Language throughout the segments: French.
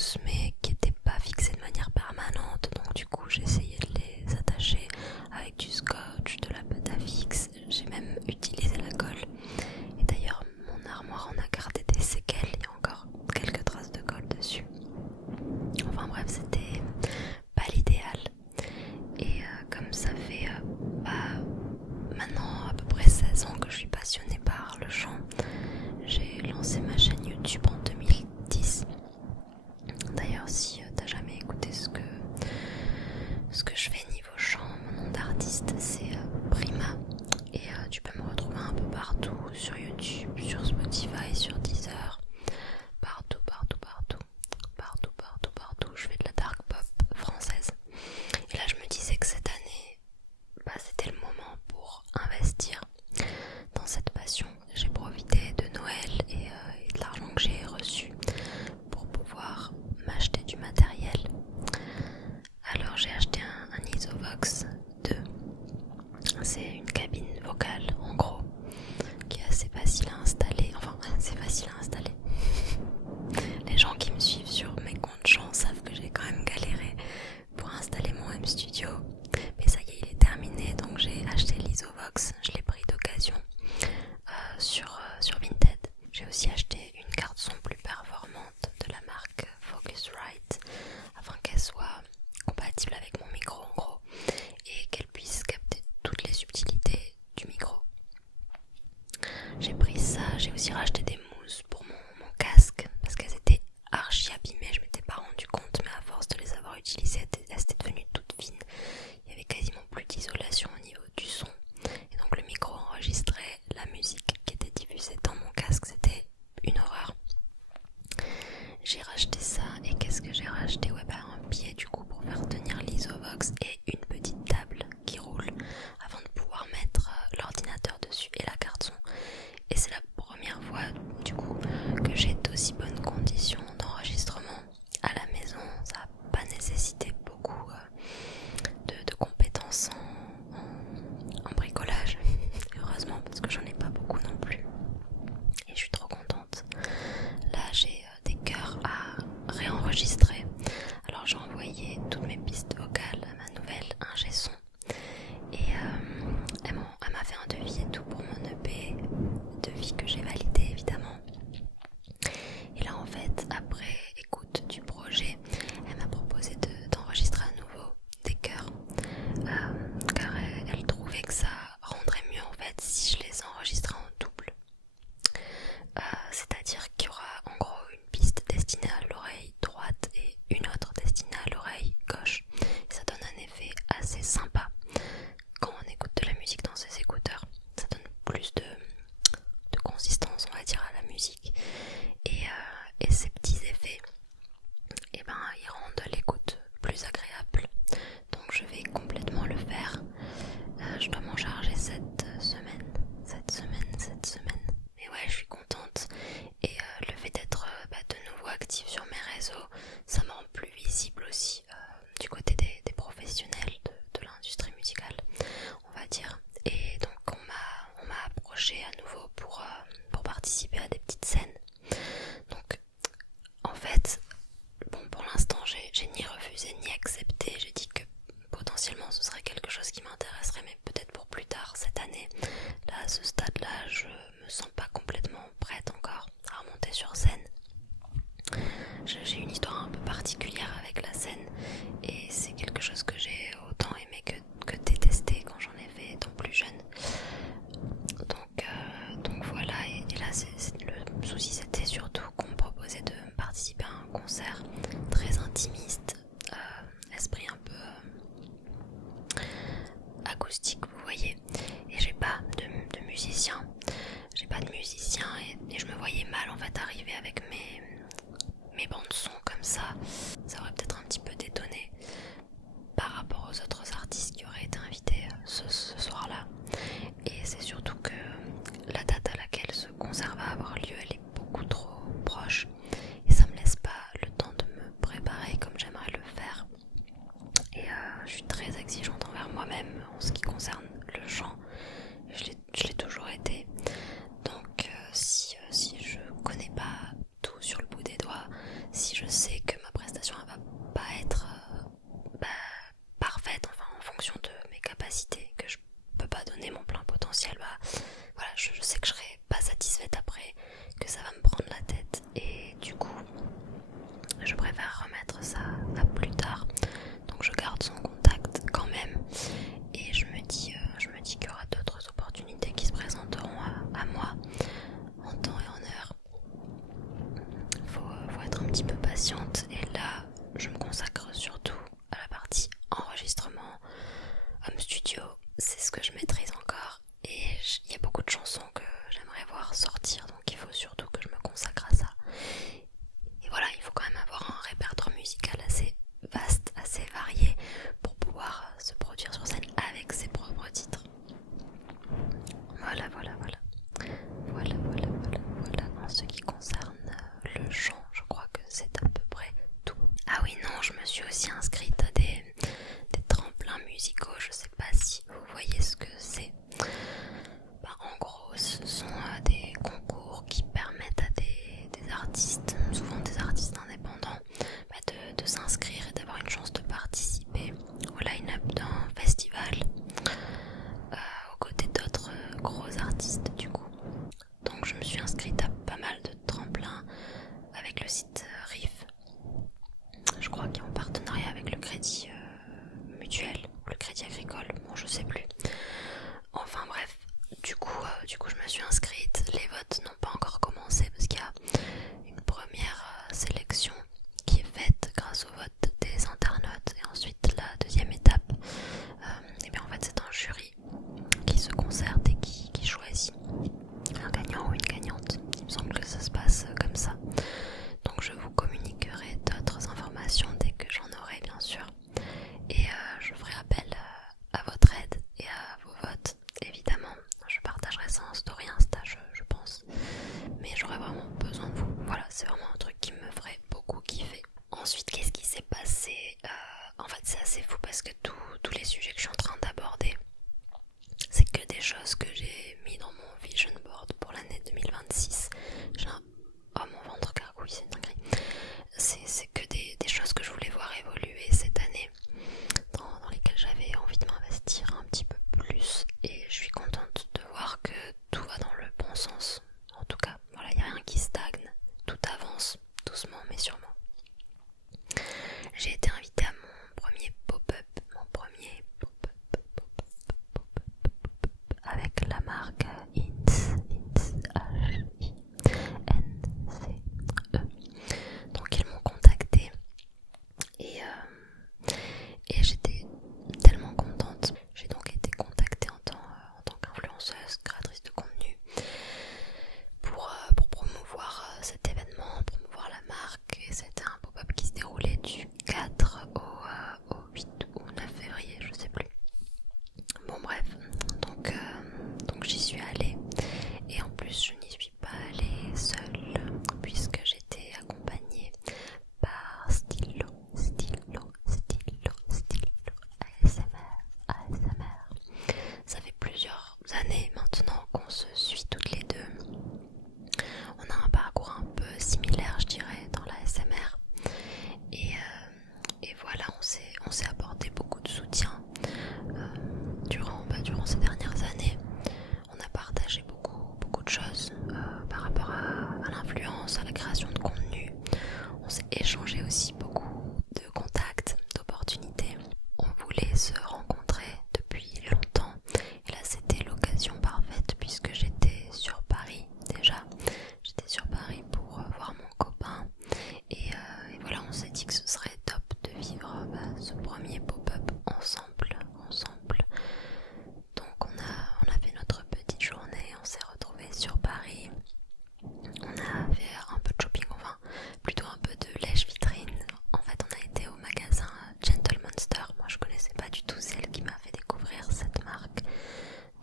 douces mais qui n'étaient pas fixées de manière permanente, donc du coup j'ai essayé de les attacher avec du scotch, de la pâte à fixe, j'ai même utilisé la colle. Et d'ailleurs mon armoire en a gardé des séquelles, il y a encore quelques traces de colle dessus. Enfin bref, c'était pas l'idéal. Et comme ça fait maintenant à peu près 16 ans que je suis passionnée par le chant, j'ai lancé ma chaîne YouTube en 2010. D'ailleurs, si t'as jamais écouté ce que je fais niveau chant, mon nom d'artiste c'est Prima. Et tu peux me retrouver un peu partout, sur YouTube, sur Spotify, sur Deezer, partout. Je fais de la dark pop française. Et là je me disais que cette année, c'était le moment pour investir dans cette passion. J'ai profité de Noël et de l'argent que j'ai reçu pour pouvoir m'acheter du matériel. Alors j'ai acheté un Isovox 2. C'est une cabine vocale en gros qui est assez facile à installer. Enfin, c'est facile à installer. Les gens qui me suivent sur mes comptes chants savent que j'ai quand même galéré pour installer mon M Studio. Mais ça y est, il est terminé, donc j'ai acheté l'Isovox. Je l'ai pris d'occasion sur Vinted. J'ai aussi acheté une carte son plus performante de la marque Focusrite afin qu'elle soit compatible avec mon micro en gros et qu'elle puisse capter toutes les subtilités du micro. J'ai pris ça, j'ai aussi racheté des mousses pour mon casque parce qu'elles étaient archi abîmées, je m'étais pas rendu compte, mais à force de les avoir utilisées, elles étaient devenues toutes fines. Il y avait quasiment plus d'isolation au niveau du son et donc le micro enregistrait la musique qui était diffusée dans mon casque, c'était une horreur. J'ai racheté ça et qu'est-ce que j'ai racheté? Un pied du coup pour faire tenir l'Isovox et une petite table qui roule avant de pouvoir mettre l'ordinateur dessus et la carte son. Et c'est la première fois du coup que j'ai d'aussi bonnes conditions d'enregistrement à la maison. Ça n'a pas nécessité beaucoup de compétences en bricolage, heureusement parce que j'en ai pas beaucoup non plus. Et je suis trop contente. Là j'ai des chœurs à réenregistrer. Alors j'ai envoyé toutes mes pistes vocales à ma nouvelle ingé son. Et elle m'a fait un devis et tout pour mon EP, devis que j'ai validé évidemment. Et là en fait, après écoute du projet, elle m'a proposé d'enregistrer à nouveau des chœurs, car elle trouvait que ça rendrait mieux en fait si je les enregistrais en double. C'est-à-dire qu'il y aura en gros une piste destinée à l'oreille droite et une autre destinée à l'oreille gauche. Et ça donne un effet assez sympa quand on écoute de la musique dans ses écouteurs. Ça donne plus de consistance, on va dire, à la musique. Et ces petits effets, ils rendent l'écoute plus agréable. Donc je vais complètement le faire. Je dois m'en charger cette semaine. Mais ouais, je suis contente. Et le fait d'être de nouveau active sur mes réseaux, ça me rend plus visible aussi du côté des professionnels de l'industrie musicale, on va dire. Et donc on m'a approché à nouveau pour participer à des petites scènes. Donc en fait, pour l'instant j'ai ni refusé ni accepté. J'ai dit que potentiellement ce serait quelque chose qui m'intéresserait, mais peut-être pour plus tard cette année. Là à ce stade là je me sens pas complètement prête encore à remonter sur scène. J'ai une histoire un peu particulière avec la scène et c'est quelque chose que j'ai autant aimé que détesté quand j'en ai fait étant plus jeune. Donc voilà, et là le souci c'était surtout qu'on me proposait de participer à un concert très intimiste, esprit un peu acoustique, vous voyez, et j'ai pas de musicien. Et je me voyais mal en fait arriver avec mes bandes son comme remettre ça à plus tard. Donc je garde son contact quand même et je me dis qu'il y aura d'autres opportunités qui se présenteront à moi en temps et en heure. Faut être un petit peu patiente et là je me consacre surtout à la partie enregistrement, home studio, c'est ce que je maîtrise encore et il y a beaucoup de chansons que j'aimerais voir sortir, donc il faut surtout que je me consacre à ça. Et voilà, il faut quand même avoir un répertoire musical assez vaste, assez varié pour pouvoir se produire sur scène avec ses propres titres. Voilà en ce qui concerne le chant, je crois que c'est à peu près tout. Ah oui, non, je me suis aussi inscrite à des tremplins musicaux, je sais pas si vous voyez ce que c'est. En gros, ce sont des concours qui permettent à des artistes, souvent des artistes indépendants, de s'inscrire et d'avoir une chance de participer au line-up d'un festival aux côtés d'autres gros artistes du coup. Donc je me suis inscrite à pas mal de tremplins avec le site RIF. Je crois qu'il est en partenariat avec le Crédit Mutuel ou le Crédit Agricole, bon je sais plus. Enfin bref, du coup je me suis inscrite, les votes n'ont pas encore commencé parce qu'il y a une première sélection qui est faite grâce au vote des internautes et ensuite la deuxième étape, et bien en fait c'est un jury qui se concerte et qui choisit un gagnant ou une gagnante. Il me semble que ça se passe comme ça. Donc je vous communiquerai d'autres informations dès que j'en aurai bien sûr. Et je ferai appel à votre aide et à vos votes. Évidemment, je partagerai ça en story Insta, je pense. Mais j'aurais vraiment besoin de vous. Voilà, c'est vraiment un truc qui me ferait beaucoup kiffer. Ensuite, qu'est-ce qui s'est passé En fait, c'est assez fou parce que tous les sujets que je suis en train d'aborder, c'est que des choses que j'ai mis dans mon vision board pour l'année 2026. Oh, mon ventre gargouille, c'est une dinguerie. C'est que des choses que je voulais voir évoluer cette année, dans lesquelles j'avais envie de m'investir un petit peu plus. Et je suis contente de voir que tout va dans le bon sens. En tout cas, voilà, il n'y a rien qui stagne. Tout avance, doucement mais sûrement. J'ai été invitée à mon premier pop-up avec la marque Hince, H-I-N-C-E. Donc ils m'ont contactée et j'étais tellement contente. J'ai donc été contactée en tant qu'influenceuse, créatrice de contenu pour promouvoir cet événement, promouvoir la marque. Et c'était un pop-up qui se déroulait du 4 au 8 ou 9 février, je sais plus. Bon bref, donc j'y suis allée et en plus je n'y suis pas allée seule puisque j'étais accompagnée par Stylo ASMR. Ça fait plusieurs années maintenant qu'on se suit toutes les deux. On a un parcours un peu similaire, je dirais, dans la ASMR. Et voilà, on s'est apporté beaucoup de soutien durant ces dernières années. On a partagé beaucoup de choses par rapport à l'influence, à la création de contenu. On s'est échangé aussi beaucoup de contacts, d'opportunités. On voulait se rencontrer depuis longtemps et là c'était l'occasion parfaite puisque j'étais sur Paris déjà. J'étais sur Paris pour voir mon copain et voilà, on s'est dit que ce serait top de vivre ce premier pop-up ensemble. Donc on a fait notre petite journée, on s'est retrouvés sur Paris. On a fait un peu de shopping, enfin plutôt un peu de lèche-vitrine. En fait on a été au magasin Gentle Monster. Moi je connaissais pas du tout, c'est elle qui m'a fait découvrir cette marque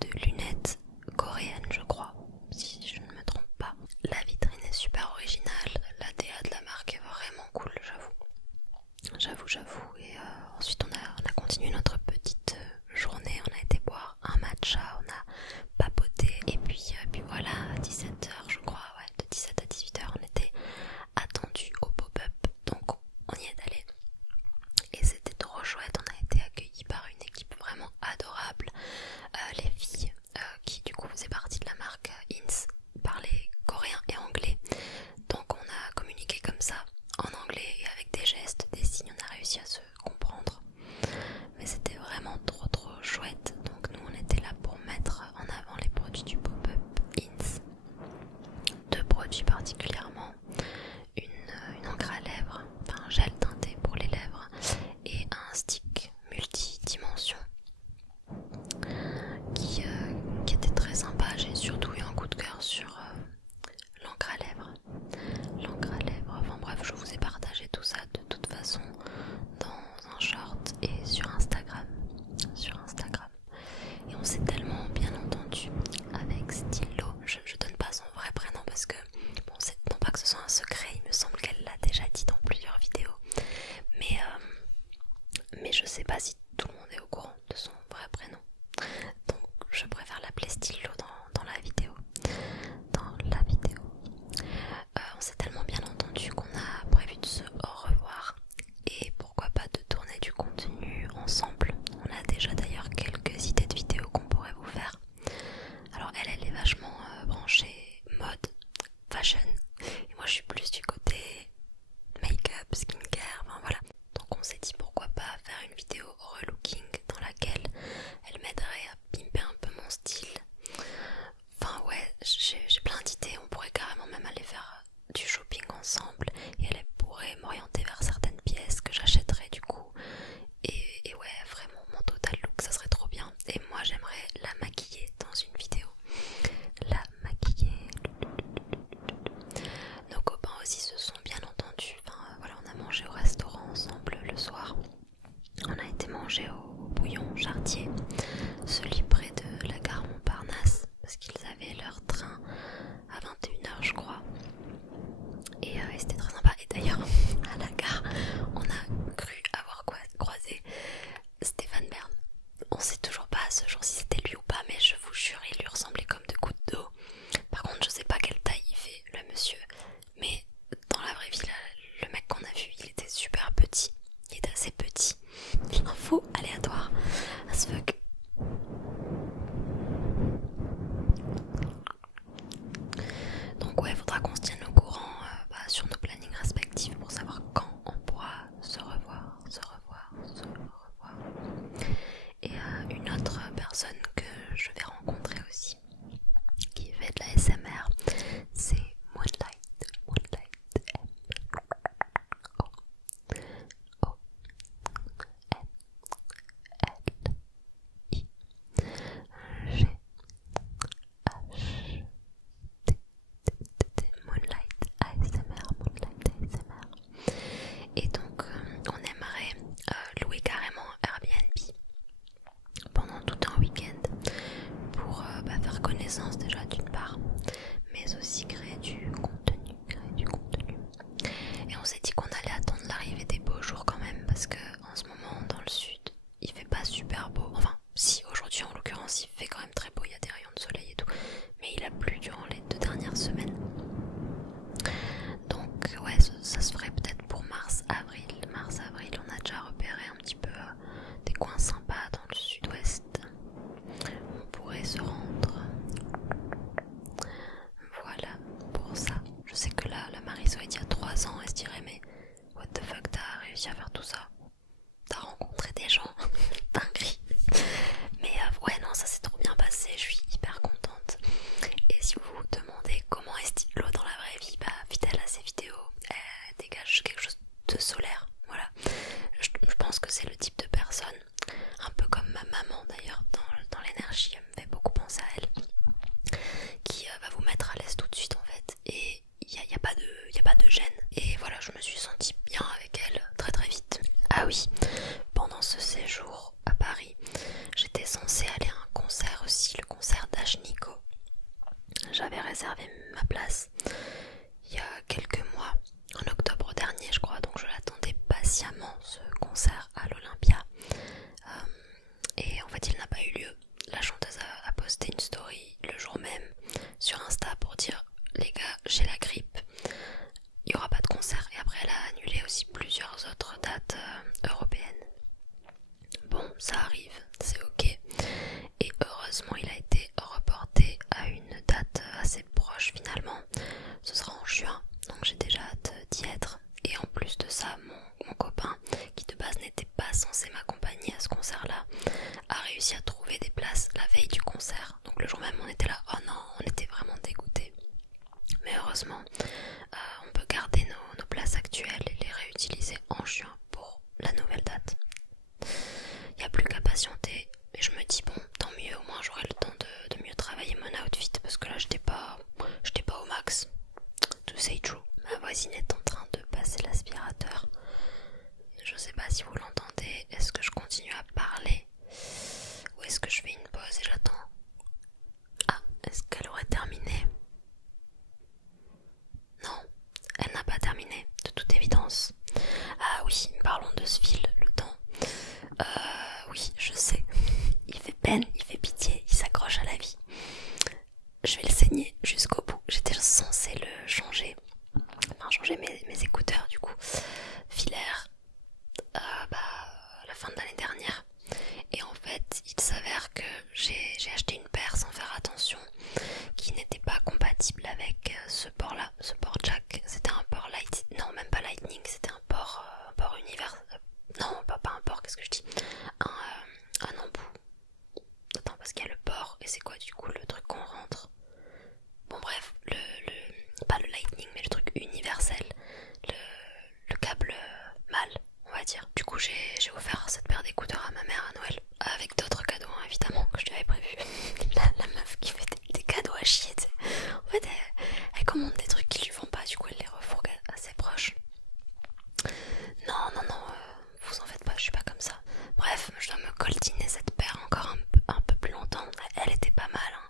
de lunettes coréennes je crois, si je ne me trompe pas. La vitrine est super originale, la DA de la marque est vraiment cool, j'avoue. Et ensuite on a continué notre petite journée, on a été boire un matcha, on a papoté et puis voilà, à 17h je crois, ouais, de 17 à 18h on était attendus au pop-up, donc on y est allé et c'était trop chouette. On a été accueillis par une équipe vraiment adorable. Les filles qui du coup faisaient partie de la marque Hince parlaient coréen et anglais, donc on a communiqué comme ça en anglais et avec des gestes, des réussi à faire tout ça. T'as rencontré des gens, dinguerie. Mais ouais, non, ça s'est trop bien passé, je suis hyper contente. Et si vous vous demandez comment est Stylo dans la vraie vie, bah fidèle à ses vidéos, elle dégage quelque chose de solaire. Voilà, je pense que c'est le type de personne, un peu comme ma maman d'ailleurs, dans l'énergie, elle me fait beaucoup penser à elle, qui va vous mettre à l'aise tout de suite en fait. Et il n'y a pas de gêne. Et voilà, je me suis sentie bien avec elle très très vite. Ah oui, pendant ce séjour à Paris, j'étais censée aller à un concert aussi, le concert d'Ashnikko. J'avais réservé ma place il y a quelques mois, en octobre dernier je crois, donc je l'attendais patiemment ce concert à l'Olympia. Et en fait il n'a pas eu lieu. La chanteuse a posté une story le jour même sur Insta pour dire les gars, j'ai la grippe, il n'y aura pas de concert. Et après elle a annulé aussi plusieurs autres dates européennes. Bon, ça arrive, c'est ok. Et heureusement il a été reporté à une date assez proche finalement. Ce sera en juin, donc j'ai déjà hâte d'y être. Et en plus de ça, mon copain, qui de base n'était pas censé m'accompagner à ce concert-là, a réussi à trouver des places la veille du concert. Donc le jour même on était là, oh non, on était vraiment dégoûtés. Mais heureusement, on peut garder nos places actuelles et les réutiliser en juin pour la nouvelle date. Il n'y a plus qu'à patienter. Et je me dis bon, tant mieux, au moins j'aurai le temps de mieux travailler mon outfit, parce que là j'étais pas au max. To say true. Ma voisine est en train de passer l'aspirateur. Je sais pas si vous l'entendez. Est-ce que je continue à parler ou est-ce que je fais une pause et j'attends? Ah, est-ce qu'elle aurait terminé? Non, elle n'a pas terminé, de toute évidence. Ah oui, parlons de ce fil, le temps. Oui, je sais. Il fait peine, il fait pitié, il s'accroche à la vie. Je vais le saigner jusqu'au bout. J'étais censée le changer. Enfin, changer mes écouteurs du coup. Filaire. À la fin de l'année dernière. Et en fait, il s'avère que j'ai acheté une paire sans faire attention, qui n'était pas compatible avec ce port-là, ce port jack. C'était un port light, non même pas lightning, c'était un port univers. Non, pas un port, qu'est-ce que je dis? Un embout. Attends, parce qu'il y a le port, et c'est quoi du coup le truc qu'on rentre? Bon bref, pas le lightning, mais le truc universel, le câble mâle, on va dire. Du coup, j'ai offert cette paire d'écouteurs à ma mère à Noël, avec d'autres cadeaux hein, évidemment que je lui avais prévu. La meuf qui fait des cadeaux à chier, tu sais. En fait, elle commande des trucs qui lui vont pas, du coup elle les refourgue à ses proches. Non, vous en faites pas, je suis pas comme ça. Bref, je dois me coltiner cette paire encore un peu plus longtemps. Elle était pas mal. Hein.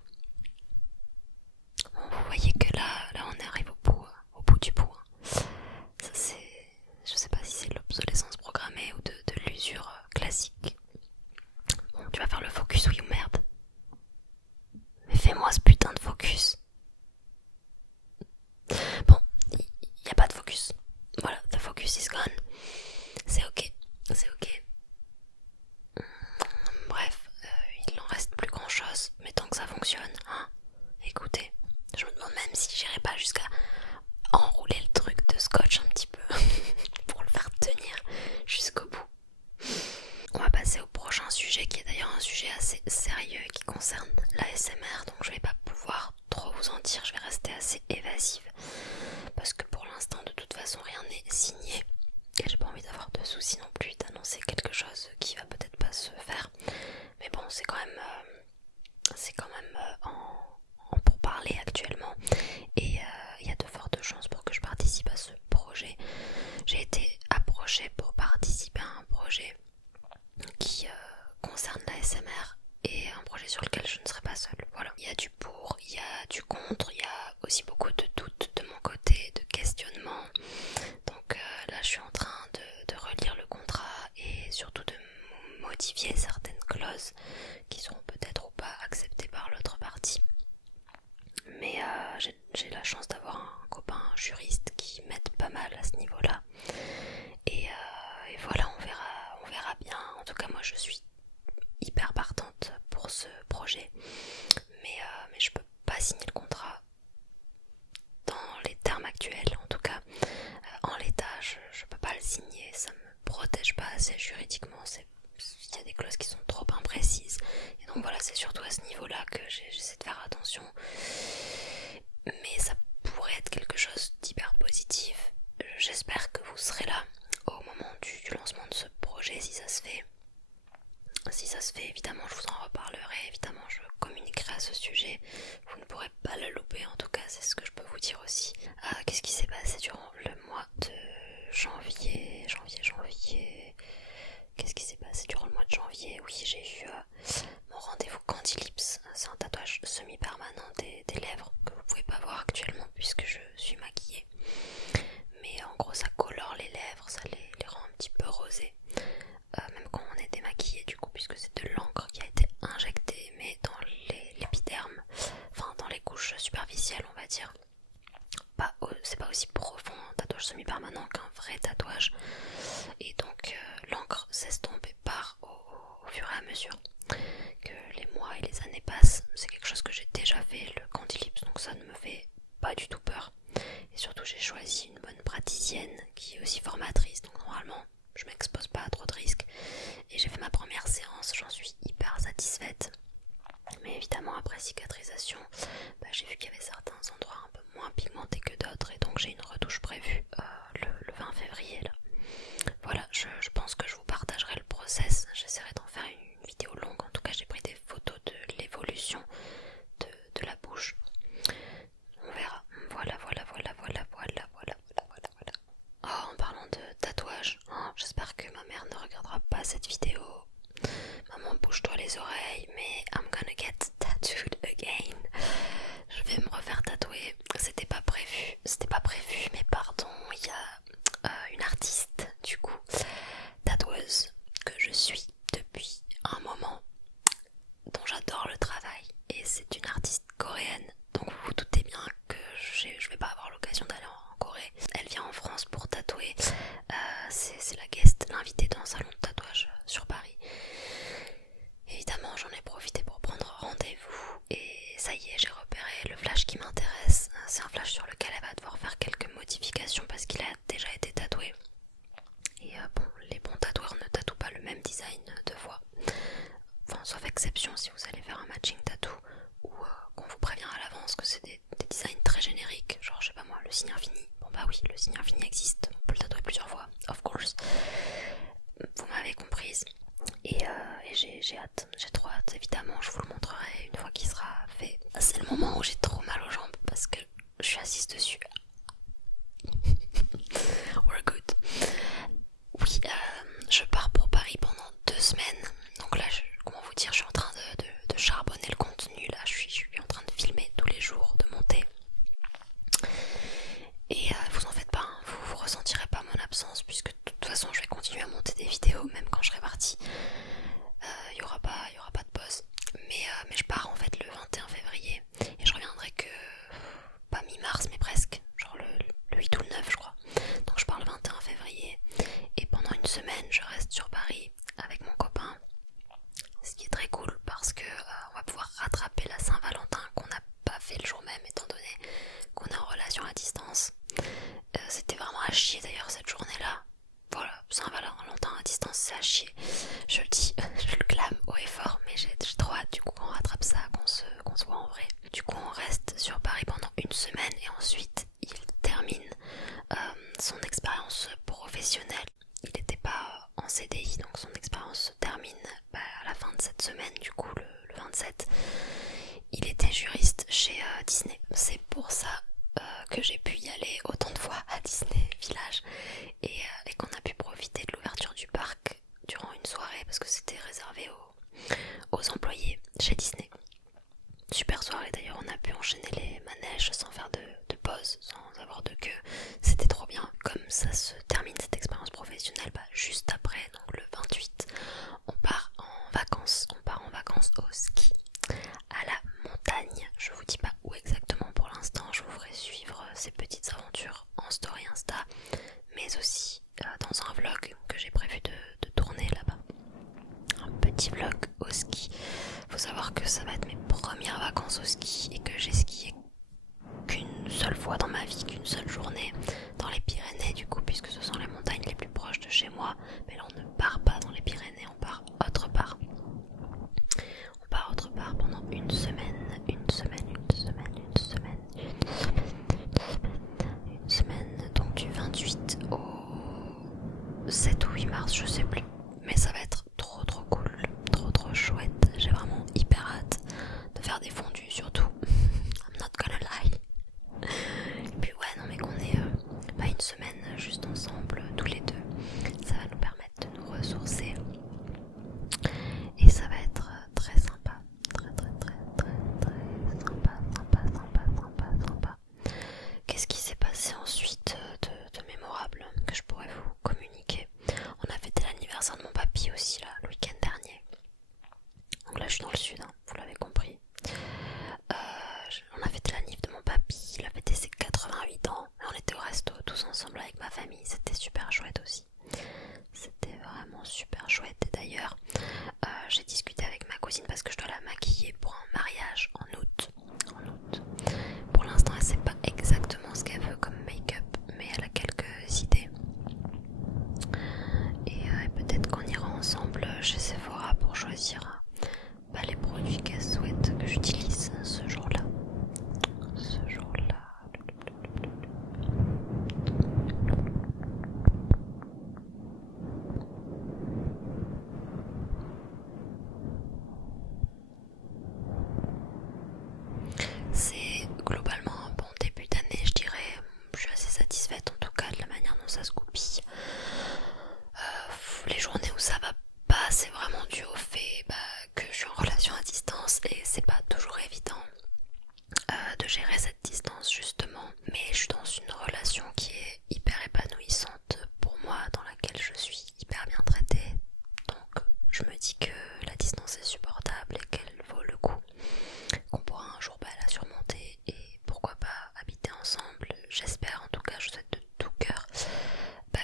Bon, vous voyez que là on arrive au bout du bout. Hein. Ça c'est, je sais pas si c'est de l'obsolescence programmée ou de l'usure classique. Bon, tu vas faire le focus, oui ou merde. Mais fais-moi ce putain de focus. Bon, y a pas de focus. Voilà, the focus is gone. C'est ok, c'est ok. Bref, il en reste plus grand chose, mais tant que ça fonctionne, hein. Écoutez, je me demande même si j'irai pas jusqu'à enrouler le truc de scotch un petit peu pour le faire tenir jusqu'au bout. On va passer au prochain sujet qui est d'ailleurs un sujet assez sérieux qui concerne l'ASMR, donc je vais pas pouvoir trop vous en dire, je vais rester assez évasive parce que pour l'instant de toute façon rien n'est signé et j'ai pas envie d'avoir de soucis non plus d'annoncer quelque chose qui va peut-être pas se faire, mais bon c'est quand même en pourparlers actuellement et il y a de fortes chances pour que je participe à ce projet. J'ai été approchée pour participer à un projet qui concerne l'ASMR et un projet sur lequel je ne serai pas seule. Voilà. Il y a du pour, il y a du contre, il y a aussi beaucoup de doutes de mon côté, de questionnements. Donc là je suis en train de relire le contrat et surtout de modifier certaines clauses qui seront peut-être ou pas acceptées par l'autre partie. Mais j'ai la chance d'avoir un copain juriste qui m'aide pas mal à ce niveau-là. Et voilà, on verra bien. En tout cas, moi je suis hyper partante pour ce projet. Mais je peux pas signer le contrat dans les termes actuels. En tout cas, en l'état, je peux pas le signer. Ça me protège pas assez juridiquement, il y a des clauses qui sont trop imprécises. Et donc voilà, c'est surtout à ce niveau-là que j'essaie de faire attention. Mais ça pourrait être quelque chose d'hyper positif. J'espère que vous serez là au moment du lancement de ce projet si ça se fait. Si ça se fait, évidemment, je vous en reparlerai, évidemment, je communiquerai à ce sujet. Vous ne pourrez pas le louper, en tout cas, c'est ce que je peux vous dire aussi. Qu'est-ce qui s'est passé durant le mois de janvier. Qu'est-ce qui s'est passé durant le mois de janvier? Oui, j'ai eu mon rendez-vous Candy-Lips. C'est un tatouage semi-permanent des lèvres que vous pouvez pas voir actuellement puisque je suis maquillée. Mais en gros, ça colore les lèvres, ça les rend un petit peu rosées. Même quand on est démaquillé du coup, puisque c'est de l'encre qui a été injectée, mais dans l'épiderme, enfin dans les couches superficielles, on va dire. C'est pas aussi profond un tatouage semi-permanent qu'un vrai tatouage, et donc l'encre s'estompe et part au fur et à mesure que les mois et les années passent. C'est quelque chose que j'ai déjà fait, le Candy-Lips, donc ça ne me fait pas du tout peur. Et surtout j'ai choisi une bonne praticienne qui est aussi formatrice, donc normalement je m'expose pas à trop de risques. Et j'ai fait ma première séance, j'en suis hyper satisfaite. Mais évidemment après cicatrisation, j'ai vu qu'il y avait certains endroits un peu moins pigmentés que d'autres, et donc j'ai une retouche prévue le 20 février là. Voilà, je pense que je vous partagerai le process, j'essaierai d'en faire une vidéo longue. En tout cas j'ai pris des photos de l'évolution de la bouche. On verra. Voilà. Oh, en parlant de tatouage, j'espère que ma mère ne regardera pas cette vidéo. Maman, bouge-toi les oreilles, mais I'm gonna get tattooed again. Je vais me refaire tatouer. C'était pas prévu, mais pardon, il y a une artiste, du coup, tatoueuse, que je suis depuis un moment, dont j'adore le travail, et c'est une artiste coréenne. Donc vous vous doutez bien que je vais pas avoir l'occasion d'aller en Corée. Elle vient en France pour tatouer. C'est la guest, l'invitée d'un salon de tatouage sur Paris. Évidemment, j'en ai profité pour prendre rendez-vous et ça y est, j'ai repéré le flash qui m'intéresse. C'est un flash sur lequel elle va devoir faire quelques modifications parce qu'il a déjà été tatoué. Et bon, les bons tatoueurs ne tatouent pas le même design deux fois. Enfin, sauf exception si vous allez faire un matching tattoo ou qu'on vous prévient à l'avance que c'est des designs très génériques, genre je sais pas moi, le signe infini. Bon bah oui, le signe infini existe, on peut le tatouer plusieurs fois, of course. Vous m'avez comprise. Et j'ai hâte, j'ai trop hâte, évidemment, je vous le montrerai une fois qu'il sera fait. C'est le moment où j'ai trop mal aux jambes parce que je suis assise dessus. We're good. Oui, je pars pour Paris pendant 2 semaines. Donc là, comment vous dire, je suis en train de charbonner le contenu. Là, je suis en train de filmer tous les jours, de monter. Et vous en faites pas, hein, vous ressentirez pas mon absence puisque de toute façon, je vais continuer à monter des vidéos même quand je serai partie. Il y aura pas de pause. Mais je pars en fait le 21 février et je reviendrai que pas mi-mars mais presque, genre le 8 ou le 9 je crois. Donc je pars le 21 février et pendant une semaine je reste sur Paris avec mon copain, ce qui est très cool parce que on va pouvoir rattraper la Saint-Valentin qu'on n'a pas fait le jour même étant donné qu'on est en relation à distance. C'était vraiment à chier d'ailleurs cette journée là. Voilà, Saint-Valentin à distance c'est à chier. Je le dis, je le clame haut et fort, mais j'ai trop hâte du coup qu'on rattrape ça, qu'on se voit en vrai. Du coup on reste sur Paris pendant une semaine et ensuite il termine son expérience professionnelle. Il n'était pas en CDI, donc son expérience se termine à la fin de cette semaine, du coup le 27. Il était juriste chez Disney. C'est pour ça que j'ai pu y aller autant de fois à Disney Village et qu'on a pu profiter de l'ouverture du parc durant une soirée parce que c'était réservé aux employés chez Disney. Super soirée d'ailleurs, on a pu enchaîner les manèges sans faire de pause, sans avoir de queue. C'était trop bien. Comme ça se termine cette expérience professionnelle, juste après, donc le 28, on part en vacances au ski, à la montagne. Je vous dis pas où exactement pour l'instant, je vous ferai suivre ces petites aventures en story Insta, mais aussi dans un vlog que j'ai prévu de tourner là-bas. Un petit vlog au ski. Faut savoir que ça va être mes premières vacances au ski et que j'ai skié qu'une seule fois dans ma vie, qu'une seule journée dans les Pyrénées du coup, puisque ce sont les montagnes les plus proches de chez moi, mais là on ne part pas dans les Pyrénées, on part autre part. On part autre part pendant une semaine, donc du 28 au 7 ou 8 mars, je sais plus. Mais ça va être trop cool, trop chouette. J'ai vraiment hyper hâte de faire des fondus surtout. I'm not gonna lie. Et puis ouais, non mais qu'on ait une semaine juste ensemble, tous les deux, ça va nous permettre de nous ressourcer. Et ça va être très sympa. Très sympa. Qu'est-ce qui s'est passé ensuite de mémorable que je pourrais vous communiquer? On a fêté l'anniversaire de mon papy aussi là, le week-end dernier. Donc là je suis dans le sud, hein, vous l'avez compris. On a fêté l'anniv de mon papy, il a fêté ses 88 ans. Et on était au resto tous ensemble avec ma famille, c'était super chouette aussi. C'était vraiment super chouette. Et d'ailleurs, j'ai discuté avec ma cousine parce que je dois la maquiller pour un mariage en août. Pour l'instant, elle sait pas exactement ce qu'elle veut comme make-up, mais elle a quelques idées. Et peut-être qu'on ira ensemble chez Sephora pour choisir les produits qu'elle souhaite que j'utilise ce jour-là. C'est globalement un bon début d'année, je dirais. Je suis assez satisfaite en tout cas de la manière dont ça se goupille. Les journées où ça va pas, c'est vraiment dû au fait que je suis en relation à distance et c'est pas toujours évident de gérer cette distance justement. Mais je suis dans une relation qui est hyper épanouissante pour moi, dans laquelle je suis hyper bien traitée. Donc je me dis que la distance est supportable et qu'elle vaut le coup, qu'on pourra un jour la surmonter et pourquoi pas habiter ensemble. J'espère, en tout cas je souhaite de tout cœur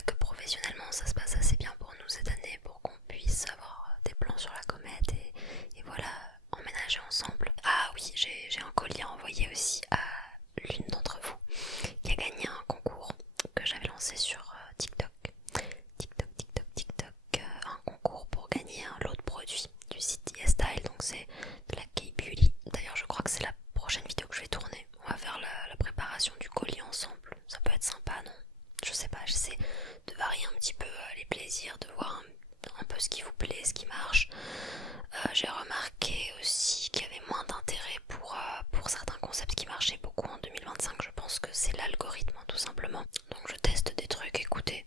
que professionnellement ça se passe assez bien pour nous cette année, pour qu'on puisse avoir des plans sur la comète et voilà, emménager ensemble. Ah oui, j'ai un colis à envoyer aussi à l'une d'entre vous qui a gagné un concours que j'avais lancé sur TikTok, un concours pour gagner un lot de produits du site YesStyle, donc c'est de la K-Beauty. D'ailleurs je crois que c'est la prochaine vidéo que je vais tourner. On va faire la préparation du colis ensemble, ça peut être sympa, non? Je sais pas, j'essaie de varier un petit peu les plaisirs, de voir un peu ce qui vous plaît, ce qui marche. J'ai remarqué aussi qu'il y avait moins d'intérêt pour certains concepts qui marchaient beaucoup en 2025. Je pense que c'est l'algorithme tout simplement. Donc je teste des trucs, écoutez,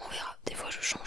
on verra. Des fois je change